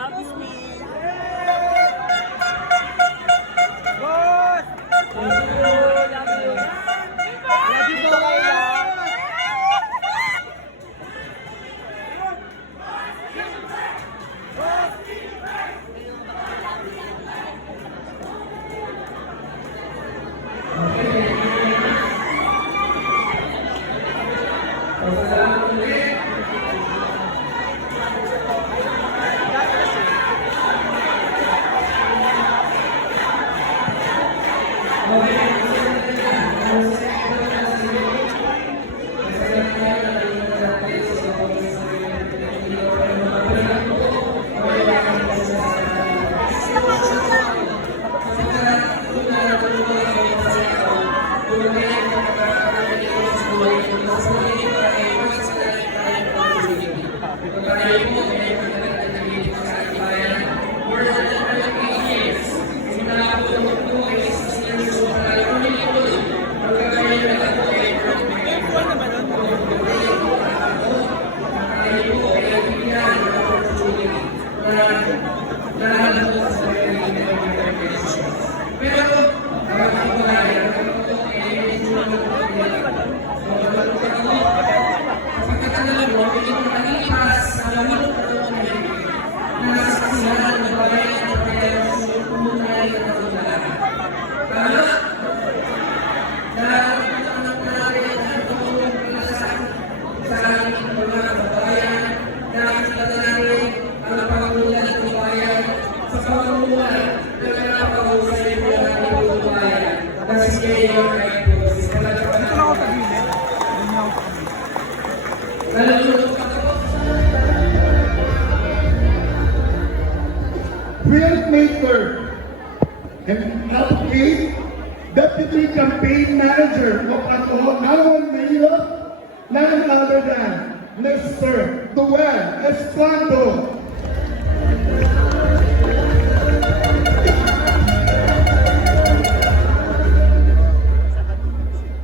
Love you, Miss. Boss! Love you. Love you. Love you po kayo. Filmmaker and advocate, Deputy Campaign Manager of Aon Mahirap, none other than Mr. Duel Esplando.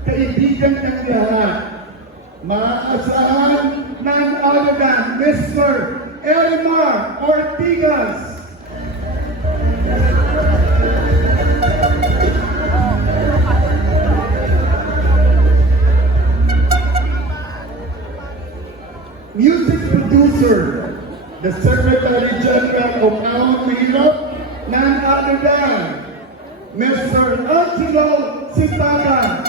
Kaibigan ng lahat, maaasahan none other than Mr. Elimar Ortigas. Music producer, the Secretary General of Aon Mahirap, none other than Mr. Angelo Sitaga.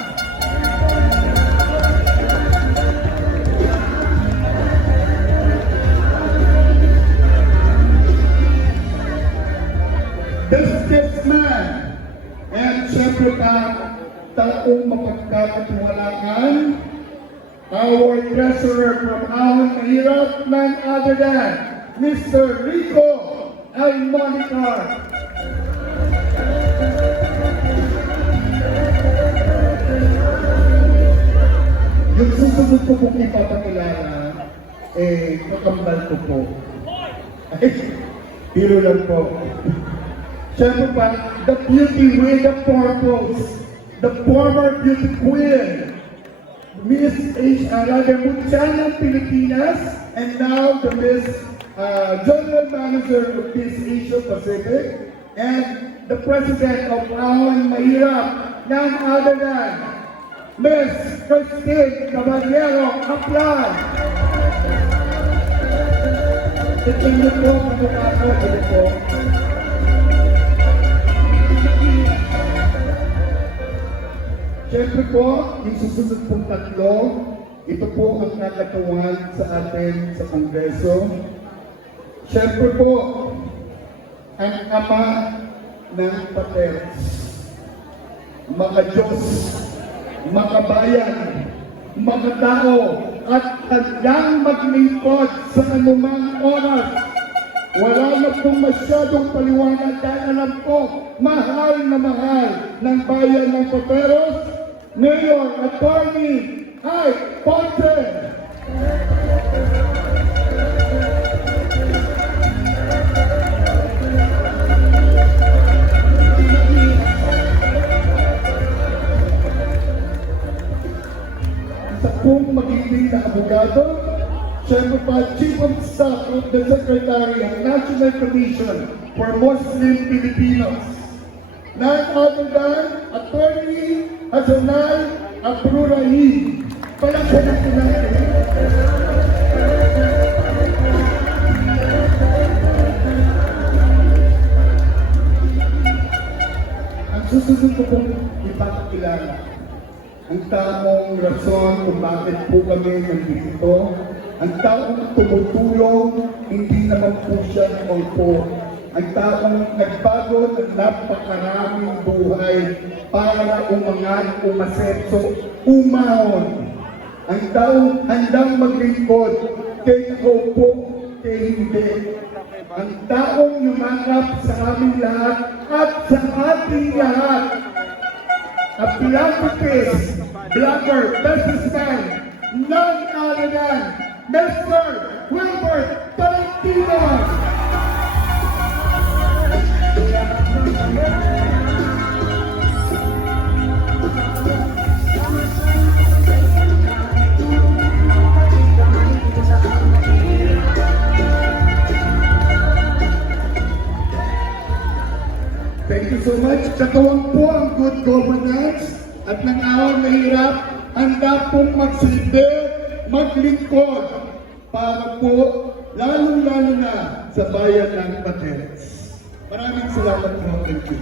Businessman, and siyempre pa, taong mapagkakatiwalaan, our treasurer from Aon Mahirap, none other than Mr. Rico Almonicar. Yung susunod ko pong ipapakilala, kakambal ko po. Biro lang po. Siyempre pa, the beauty with the purpose, the former beauty queen, Miss Raja Muchan ng Pilipinas, and now the Miss General Manager of Miss Asia Pacific, and the President of Aon Mahirap, none other than Miss Christine Caballero Kaplan. Tingnan po, magmukha ko, ito po. Siyempre po, yung susunod pong tatlo, ito po ang nakatuwag sa atin sa Kongreso. Siyempre po, ang ama ng pateros, mga-Diyos, makabayan, mga tao, at handang maglingkod sa anumang oras. Wala na pong masyadong paliwanag dahil alam ko, mahal na mahal ng bayan ng Pateros, Mayor Attorney Ike Ponce. Isa pong magiging na abogado, Siyempre pa, Chief of Staff of the Secretary of National Commission for Muslim Filipinos. None other than Attorney Hasanal Abrurahim. Palakpakan po natin. Ang susunod ko pong ipapakilala ang tamang rason kung bakit po kami nandito. Ang taong tumutulong, hindi naman po siya po. Ang taong nagbago ng napakaraming buhay para umangat, umasetso, umahon. Ang taong handang maglingkod, kay po, kay hindi. Ang taong yumakap sa aming lahat at sa ating lahat. A philanthropist, blogger, businessman, none other than Mr. Wilbert Tolentino. Thank you so much. Katawang po ang good governance at ng ahon na hirap, handa pong magsilbi, maglingkod para po lalong-lalo na sa bayan ng Pateros. Maraming salamat po. Thank you.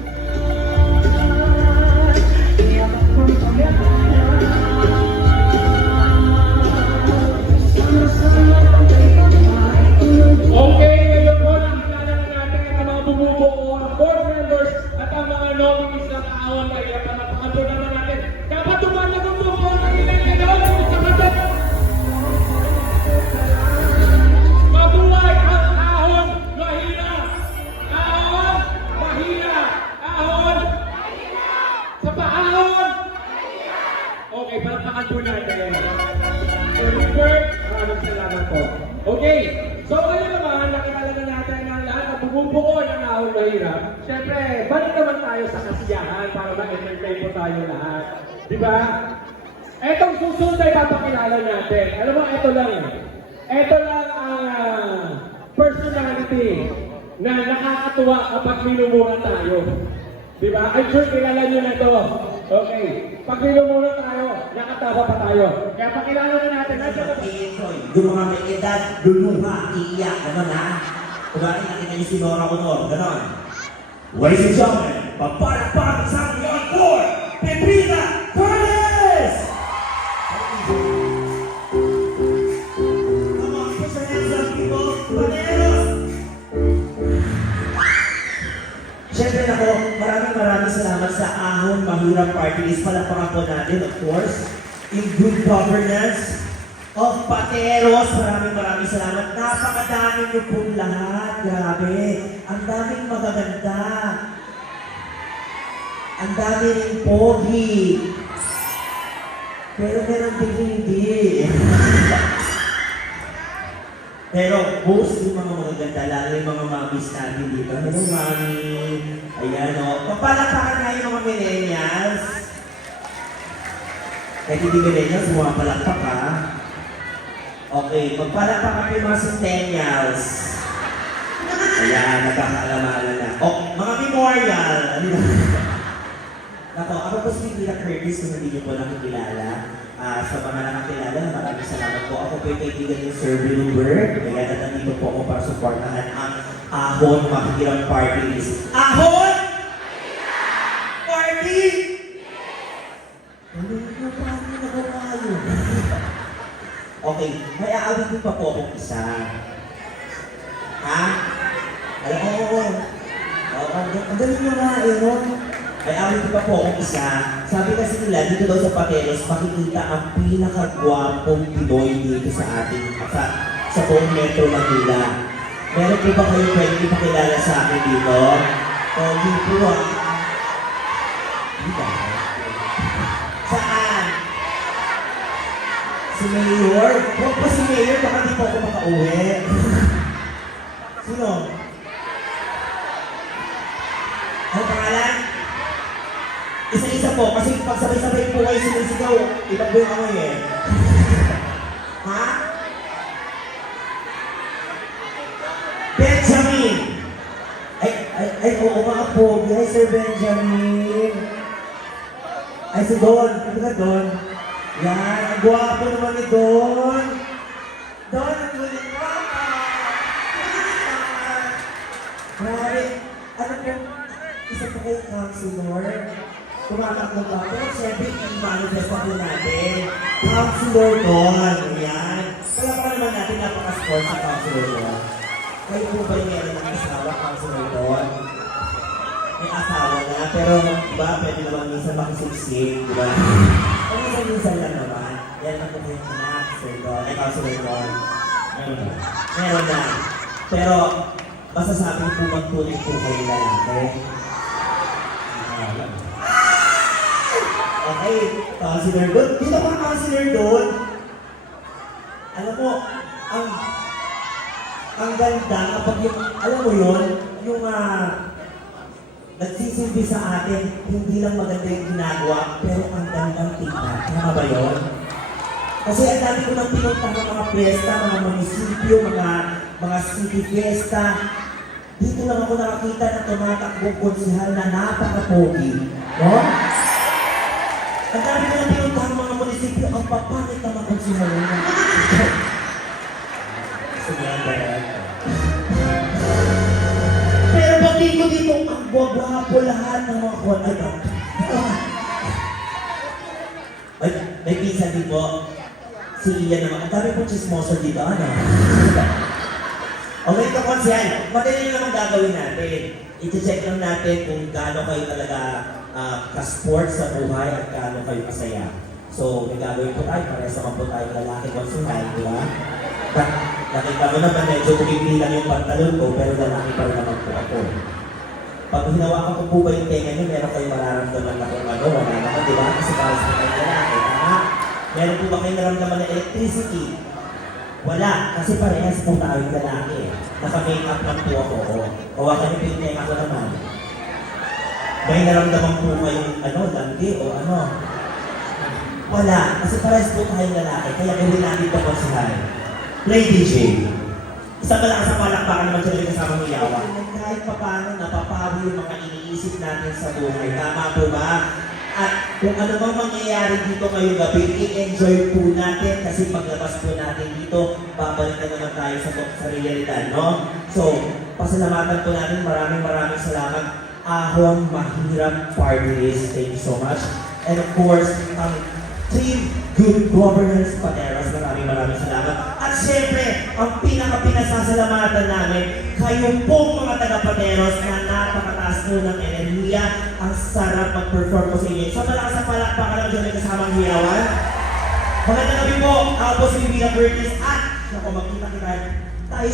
Okay, ngayon po, nakikilala na natin ang mga bumubuo ng board members at ang mga nominees ng kaawang kahirapan. Napakado naman natin. Dapat tumalag ang bubuo ng ilang ngayon sa katot. Mabuhay ang ahon mahina! Ahon mahina! Ahon sa paahon! Okay, palakpakan po natin. Wilbert, maraming salamat po. Okay, so ngayon naman, nakilala na natin ang lahat na bumubuo ng ahon mahirap. Siyempre, balik naman tayo sa kasiyahan para ma-entertain po tayo lahat. Di ba? Etong susunod ay papakilala natin. Alam mo, ito lang eh. Ito lang ang personality na nakakatuwa kapag minumura tayo. Di ba? I'm sure kilala nyo na ito. Okay. Pag minumura tayo, nakatawa pa tayo. Kaya pakilala na natin. Yung mga may edad, luluha, iiyak, gano'n ha? Kung nakita niyo si Nora Honor, gano'n. Ladies and gentlemen, papalakpakan sa ating on board, Pepita Cordes! Come on, put your hands up, people. Paneros! Siyempre ako, maraming salamat sa Ahon Mahirap Party List. Palakpakan po natin, of course, in good governance of Pateros. Maraming salamat. Napakadami niyo pong lahat. Grabe. Ang daming magaganda. Ang dami rin pogi. Pero meron din hindi. Pero most yung mga magaganda, lalo yung mga mamis natin dito. Hello, mami. Ayan, o. Papalakpakan nga yung mga millennials. Kahit hindi millennials, pumapalakpak ha. Okay, magpalakpakan kayo mga centennials. Ayan, nagkakaalamanan na. O, mga memorial. Nako, ako po si Pepita Curtis, kung hindi niyo po nakikilala. Sa mga nakakilala, maraming salamat po. Ako po yung kaibigan ng Sir Wilbert. Kaya nandito po ako para supportahan ang Ahon Mahirap Party List. Ahon! Party! Ano na paano nagawa yun? Okay, may aawitin pa po akong isa. Ha? Alam mo, ang galing nyo nga eh, no? May awitin pa po akong isa. Sabi kasi nila, dito daw sa Pateros, makikita ang pinakagwapong Pinoy dito sa ating, sa buong Metro Manila. Meron po ba kayo pwede ipakilala sa akin dito? Hindi po ah. Dito. Saan? Si Mayor? Huwag pa si Mayor, baka di po ako makauwi. Sino? Ano pangalan? Isa-isa po, kasi pag sabay-sabay po kayo sumisigaw, ibang po yung amoy eh. Ha? Ay, oo mga pogi. Ay, Sir Benjamin. Ay, si Don. Ano ka, Don? Yan, ang gwapo naman ni Don. Don, ang galing mo. Grabe. Ano po, isa po kayo counselor. Tumatakbo ba? Pero siyempre, i-manifest na po natin. Counselor Don. Ayan. Kaya pa naman natin napaka-sport si Counselor Don. Kayo po ba yung meron ng asawa, Counselor Don? May asawa na, pero diba, pwede naman minsan makisuksik, diba? O minsan lang naman. Yan ang po yung anak, Sir Don. Ay, Counselor Don. Meron na. Pero, masasabing po magtuloy po kayo lalaki. Okay, Counselor Don. Dito po ang Counselor Don. Alam mo, ang ganda kapag yung, alam mo yun, yung nagsisilbi sa atin, hindi lang maganda yung ginagawa, pero ang gandang tingnan. Tama ba yun? Kasi ang dami ko nang pinunta ng mga fiesta, mga munisipyo, mga city fiesta. Dito lang ako nakakita ng tumatakbong konsihal na napaka-pogi. No? Ang dami ko nang pinunta ng mga munisipyo, ang papangit na mga konsihal na. Pero pag dito ang gwapo lahat ng mga kwan. Ay, may pizza din po. Si Ian naman. Ang dami po chismoso dito, ano? Okay, kakonsyal. Madali nyo naman gagawin natin. I-check lang natin kung gaano kayo talaga ka-sport sa buhay at gaano kayo kasaya. So, may gagawin po tayo. Parehas naman po tayo lalaki konsyal, di ba? Nakita mo naman, medyo tumigil lang yung pantalon ko, pero lalaki pa rin naman po ako. Pag hinawakan ko po ba yung tenga nyo, meron kayong mararamdaman na kung ano, wala naman, di ba? Kasi para sa kayo lalaki, tama? Meron po ba kayong naramdaman na electricity? Wala, kasi parehas po tayong lalaki. Naka-make up lang po ako. Hawakan niyo po yung tenga ko naman. May naramdaman po kayong ano, landi o ano? Wala, kasi parehas po tayong lalaki, kaya gawin natin ito po sa Play DJ. Isa pa lang sa palakpakan naman siya kasama ng yawa. Kahit pa paano napapawi yung mga iniisip natin sa buhay. Tama po ba? At kung ano bang mangyayari dito ngayong gabi, i-enjoy po natin kasi paglabas po natin dito, babalik na naman tayo sa realidad, no? So, pasalamatan po natin. Maraming salamat. Ahon Mahirap Party List. Thank you so much. And of course, Team Good Governance Pateros, maraming salamat. At syempre, ang pinaka-pinasasalamatan namin, kayo pong mga taga-Pateros na napakataas nyo ng enerhiya, ang sarap mag-perform po sa inyo. So malakas ang palakpakan naman dyan kasamang hiyawan. Magandang gabi po, ako po si Bibia Curtis at naku, magkita tayo